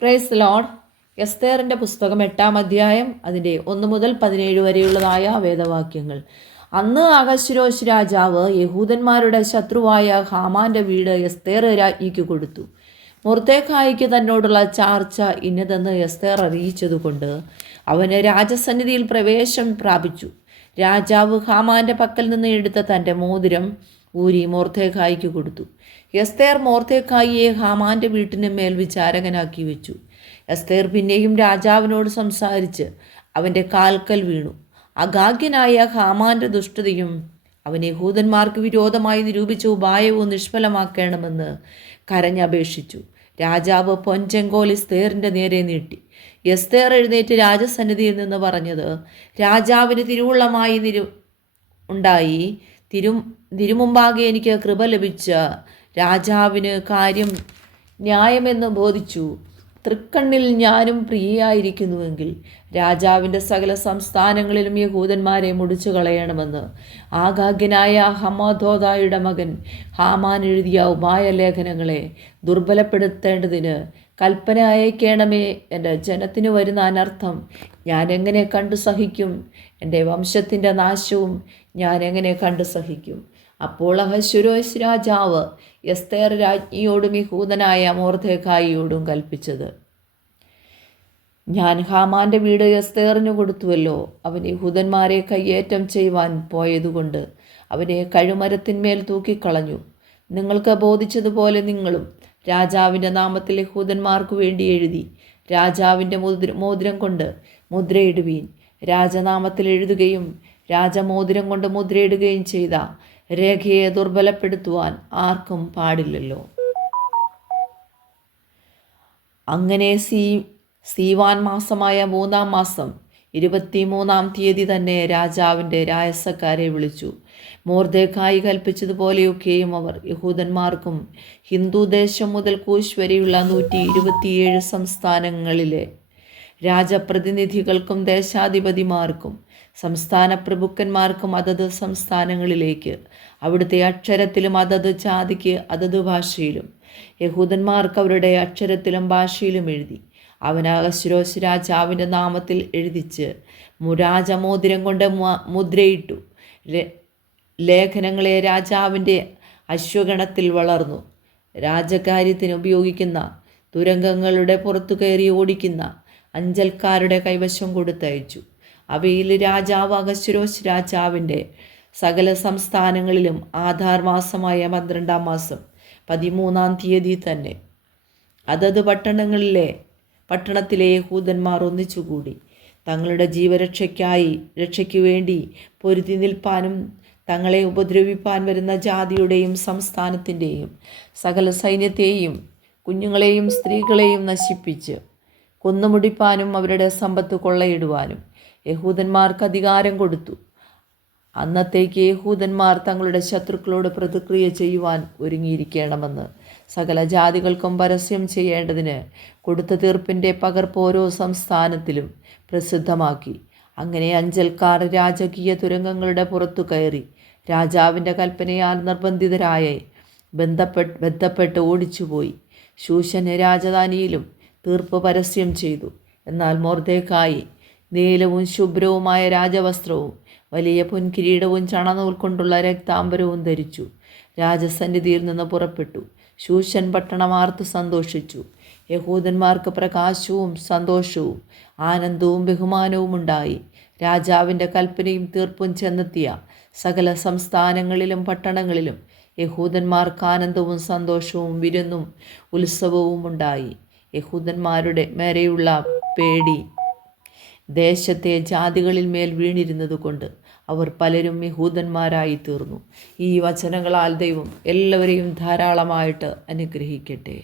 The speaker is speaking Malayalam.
Praise Lord. എസ്തേറിൻ്റെ പുസ്തകം 8-ാം അധ്യായം അതിൻ്റെ 1 മുതൽ 17 വരെയുള്ളതായ വേദവാക്യങ്ങൾ. അന്ന് അഹശ്വേരോശ് രാജാവ് യഹൂദന്മാരുടെ ശത്രുവായ ഹാമാൻ്റെ വീട് എസ്തേർ രാജ്ഞിക്ക് കൊടുത്തു. മൊർദെഖായിക്ക് തന്നോടുള്ള ചാർച്ച ഇന്നതെന്ന് എസ്തേർ അറിയിച്ചതുകൊണ്ട് അവന് രാജസന്നിധിയിൽ പ്രവേശം പ്രാപിച്ചു. രാജാവ് ഹാമാൻ്റെ പക്കൽ നിന്ന് എടുത്ത തൻ്റെ മോതിരം ഊരി മൊർദെഖായിക്ക് കൊടുത്തു. എസ്തേർ മൊർദെഖായിയെ ഹാമാൻ്റെ വീട്ടിന് മേൽ വിചാരകനാക്കി വെച്ചു. എസ്തേർ പിന്നെയും രാജാവിനോട് സംസാരിച്ച് അവൻ്റെ കാൽക്കൽ വീണു. അഗാഗ്യനായ ഹാമാൻ്റെ ദുഷ്ടതയും അവൻ യഹൂദന്മാർക്ക് വിരോധമായി നിരൂപിച്ച ഉപായവും നിഷ്ഫലമാക്കണമെന്ന് കരഞ്ഞപേക്ഷിച്ചു. രാജാവ് പൊൻചെങ്കോൽ എസ്തേറിൻ്റെ നേരെ നീട്ടി. എസ്തേർ എഴുന്നേറ്റ് രാജസന്നിധിയിൽ നിന്ന് പറഞ്ഞത്, രാജാവിന് തിരുവുള്ളമായി ഉണ്ടായി തിരുമുമ്പാകെ എനിക്ക് കൃപ ലഭിച്ച രാജാവിന് കാര്യം ന്യായമെന്ന് ബോധിച്ചു. തൃക്കണ്ണിൽ ഞാനും പ്രിയയായിരിക്കുന്നുവെങ്കിൽ രാജാവിൻ്റെ സകല സംസ്ഥാനങ്ങളിലും യഹൂദന്മാരെ മുടിച്ചു കളയണമെന്ന് ആഗാഗ്യനായ ഹമ്മദോദായുടെ മകൻ ഹാമാൻ എഴുതിയ ഉപായലേഖനങ്ങളെ ദുർബലപ്പെടുത്തേണ്ടതിന് കൽപ്പന അയക്കണമേ. എൻ്റെ ജനത്തിന് വരുന്ന അനർത്ഥം ഞാൻ എങ്ങനെ കണ്ടു സഹിക്കും? എൻ്റെ വംശത്തിൻ്റെ നാശവും ഞാൻ എങ്ങനെ കണ്ടു സഹിക്കും? അപ്പോൾ അഹശ്വേരോശ് രാജാവ് എസ്തേർ രാജ്ഞിയോടും യഹൂദനായ മൊർദെഖായിയോടും കൽപ്പിച്ചത്, ഞാൻ ഹാമാൻ്റെ വീട് എസ്തേറിന് കൊടുത്തുവല്ലോ. അവൻ യഹൂദന്മാരെ കയ്യേറ്റം ചെയ്യുവാൻ പോയതുകൊണ്ട് അവനെ കഴുമരത്തിന്മേൽ തൂക്കിക്കളഞ്ഞു. നിങ്ങൾക്ക് ബോധിച്ചതുപോലെ നിങ്ങളും രാജാവിൻ്റെ നാമത്തിൽ യഹൂദന്മാർക്ക് വേണ്ടി എഴുതി രാജാവിൻ്റെ മോതിരം കൊണ്ട് മുദ്രയിടുവീൻ. രാജനാമത്തിൽ എഴുതുകയും രാജമോതിരം കൊണ്ട് മുദ്രയിടുകയും ചെയ്ത രേഖയെ ദുർബലപ്പെടുത്തുവാൻ ആർക്കും പാടില്ലല്ലോ. അങ്ങനെ സീവാൻ മാസമായ 3-ാം മാസം 23-ാം തീയതി തന്നെ രാജാവിൻ്റെ രായസക്കാരെ വിളിച്ചു. മൊർദെഖായി കൽപ്പിച്ചതുപോലെയൊക്കെയും അവർ യഹൂദന്മാർക്കും ഹിന്ദുദേശം മുതൽ കൂശ് വരെയുള്ള 127 സംസ്ഥാനങ്ങളിലെ രാജപ്രതിനിധികൾക്കും ദേശാധിപതിമാർക്കും സംസ്ഥാന പ്രഭുക്കന്മാർക്കും അതത് സംസ്ഥാനങ്ങളിലേക്ക് അവിടുത്തെ അക്ഷരത്തിലും അതത് ജാതിക്ക് അതത് ഭാഷയിലും യഹൂദന്മാർക്ക് അവരുടെ അക്ഷരത്തിലും ഭാഷയിലും എഴുതി അവൻ അഹശ്വേരോശ് രാജാവിൻ്റെ നാമത്തിൽ എഴുതിച്ച് രാജമോതിരം കൊണ്ട് മുദ്രയിട്ടു. ലേഖനങ്ങളെ രാജാവിൻ്റെ അശ്വഗണത്തിൽ വളർന്നു. രാജകാര്യത്തിന് ഉപയോഗിക്കുന്ന തുരങ്കങ്ങളുടെ പുറത്തു കയറി ഓടിക്കുന്ന അഞ്ചൽക്കാരുടെ കൈവശം കൊടുത്തയച്ചു. അവയിൽ രാജാവ് അഹശ്വേരോശ് രാജാവിൻ്റെ സകല സംസ്ഥാനങ്ങളിലും ആധാർ മാസമായ 12-ാം മാസം 13-ാം തീയതി തന്നെ അതത് പട്ടണത്തിലെ യഹൂദന്മാർ ഒന്നിച്ചുകൂടി തങ്ങളുടെ രക്ഷയ്ക്കു വേണ്ടി പൊരുതി നിൽപ്പാനും തങ്ങളെ ഉപദ്രവിപ്പാൻ വരുന്ന ജാതിയുടെയും സംസ്ഥാനത്തിൻ്റെയും സകല സൈന്യത്തെയും കുഞ്ഞുങ്ങളെയും സ്ത്രീകളെയും നശിപ്പിച്ച് കൊന്നുമുടിപ്പാനും അവരുടെ സമ്പത്ത് കൊള്ളയിടുവാനും യഹൂദന്മാർക്ക് അധികാരം കൊടുത്തു. അന്നത്തേക്ക് യഹൂദന്മാർ തങ്ങളുടെ ശത്രുക്കളോട് പ്രതിക്രിയ ചെയ്യുവാൻ ഒരുങ്ങിയിരിക്കണമെന്ന് സകല ജാതികൾക്കും പരസ്യം ചെയ്യേണ്ടതിന് കൊടുത്ത തീർപ്പിൻ്റെ പകർപ്പ് ഓരോ സംസ്ഥാനത്തിലും പ്രസിദ്ധമാക്കി. അങ്ങനെ അഞ്ചൽക്കാർ രാജകീയ തുരങ്കങ്ങളുടെ പുറത്തു കയറി രാജാവിൻ്റെ കൽപ്പനയാൽ നിർബന്ധിതരായി ബന്ധപ്പെട്ട് ഓടിച്ചുപോയി. ശൂശൻ രാജധാനിയിലും തീർപ്പ് പരസ്യം ചെയ്തു. എന്നാൽ മൊർദെഖായി നീലവും ശുഭ്രവുമായ രാജവസ്ത്രവും വലിയ പൊൻകിരീടവും ചണനൂൽ കൊണ്ടുള്ള രക്താംബരവും ധരിച്ചു രാജസന്നിധിയിൽ നിന്ന് പുറപ്പെട്ടു. ശൂശൻ പട്ടണം ആർത്തു സന്തോഷിച്ചു. യഹൂദന്മാർക്ക് പ്രകാശവും സന്തോഷവും ആനന്ദവും ബഹുമാനവും ഉണ്ടായി. രാജാവിൻ്റെ കൽപ്പനയും തീർപ്പും ചെന്നെത്തിയ സകല സംസ്ഥാനങ്ങളിലും പട്ടണങ്ങളിലും യഹൂദന്മാർക്ക് ആനന്ദവും സന്തോഷവും വിരുന്നും ഉത്സവവും ഉണ്ടായി. യഹൂദന്മാരുടെ മേരെയുള്ള പേടി ദേശത്തെ ജാതികളിൽ മേൽ വീണിരുന്നതുകൊണ്ട് അവർ പലരും യഹൂദന്മാരായി തീർന്നു. ഈ വചനങ്ങളാൽ ദൈവം എല്ലാവരെയും ധാരാളമായിട്ട് അനുഗ്രഹിക്കട്ടെ.